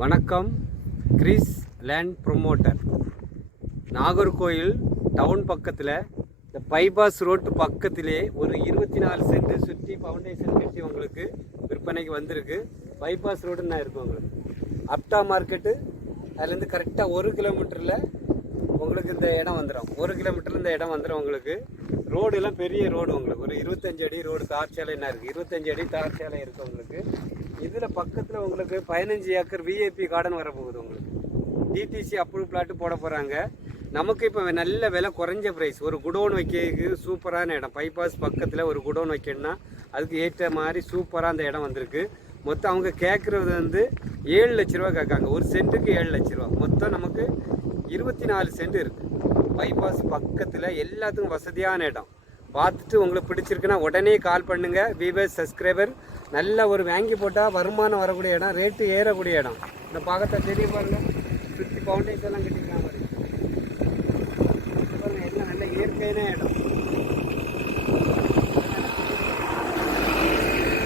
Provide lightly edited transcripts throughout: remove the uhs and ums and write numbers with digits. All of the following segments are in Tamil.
வணக்கம். Greece land promoter. Nagercoil town பக்கத்தில் இந்த பைபாஸ் ரோட்டு பக்கத்திலே ஒரு 24 சென்ட் சுற்றி ஃபவுண்டேஷன் கட்டி உங்களுக்கு விற்பனைக்கு வந்திருக்கு. பைபாஸ் ரோடுன்னா இருக்கும் உங்களுக்கு. அப்டா மார்க்கெட்டு அதுலேருந்து கரெக்டாக 1 கிலோமீட்டரில் உங்களுக்கு இந்த இடம் வந்துடும். 1 கிலோமீட்டரில் இந்த இடம் வந்துடும் உங்களுக்கு. ரோடு எல்லாம் பெரிய ரோடு உங்களுக்கு. ஒரு 25 அடி ரோடு தார் சாலை என்ன இருக்குது, 25 அடி தார் சாலை இருக்குது உங்களுக்கு. இதில் பக்கத்தில் உங்களுக்கு 15 ஏக்கர் விஐபி கார்டன் வரப்போகுது உங்களுக்கு. டிடிசி அப்ரூவ் பிளாட்டு போட போகிறாங்க. நமக்கு இப்போ நல்ல விலை குறைஞ்ச ப்ரைஸ். ஒரு குடோன் வைக்கிறதுக்கு சூப்பரான இடம். பைபாஸ் பக்கத்தில் ஒரு குடோன் வைக்கணும்னா அதுக்கு ஏற்ற மாதிரி சூப்பராக அந்த இடம் வந்திருக்கு. மொத்தம் அவங்க கேட்குறது வந்து 7 லட்ச ரூபா கேட்காங்க. ஒரு சென்ட்டுக்கு 7 லட்ச ரூபா. மொத்தம் நமக்கு 24 சென்ட் இருக்குது. பைபாஸ் பக்கத்தில் எல்லாத்துக்கும் வசதியான இடம். பார்த்துட்டு உங்களுக்கு பிடிச்சிருக்குன்னா உடனே கால் பண்ணுங்கள். வியூவர்ஸ், சப்ஸ்கிரைபர், நல்ல ஒரு வாங்கி போட்டால் வருமானம் வரக்கூடிய இடம், ரேட்டு ஏறக்கூடிய இடம். இந்த பார்க்கத்தா தெரிய பாருங்க. சுற்றி ஃபவுண்டேஷன் எல்லாம் கட்டிக்கலாம் பாருங்க. எல்லாம் நல்ல இயற்கையான இடம்.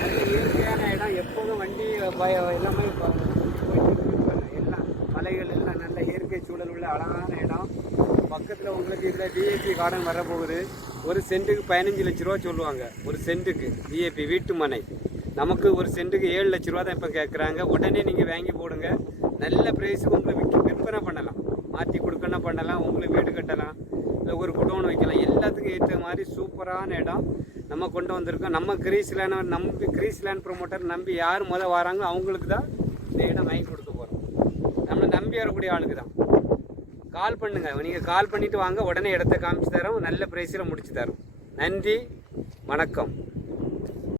நல்ல இயற்கையான இடம். எப்போதும் வண்டி எல்லாமே எல்லாம் மலைகள் எல்லாம் நல்ல இயற்கை சூழல் உள்ள அழகான இடம். பக்கத்தில் உங்களுக்கு இதில் விஐபி கார்டன் வரப்போகுது. ஒரு சென்ட்டுக்கு 15 லட்ச ரூபா சொல்லுவாங்க. ஒரு சென்ட்டுக்கு விஐபி வீட்டு மனை. நமக்கு ஒரு சென்ட்டுக்கு 7 லட்ச ரூபா தான் இப்போ கேட்குறாங்க. உடனே நீங்கள் வாங்கி போடுங்க. நல்ல ப்ரைஸுக்கு உங்களுக்கு விற்பனை பண்ணலாம். மாற்றி கொடுக்கணும் பண்ணலாம். உங்களுக்கு வீடு கட்டலாம், இல்லை ஒரு குடோன் வைக்கலாம். எல்லாத்துக்கும் ஏற்ற மாதிரி சூப்பரான இடம் நம்ம கொண்டு வந்திருக்கோம். நம்ம கிரீஸ் லேண்ட் ப்ரொமோட்டர் நம்பி யார் வராங்க அவங்களுக்கு தான் இந்த இடம் வாங்கி கொடுக்க போகிறோம். நம்மளை நம்பி வரக்கூடிய ஆளுக்கு தான். கால் பண்ணுங்கள். நீங்கள் கால் பண்ணிவிட்டு வாங்க. உடனே இடத்த காமிச்சு தரோம். நல்ல ப்ரைஸில் முடிச்சு தரோம். நன்றி, வணக்கம்.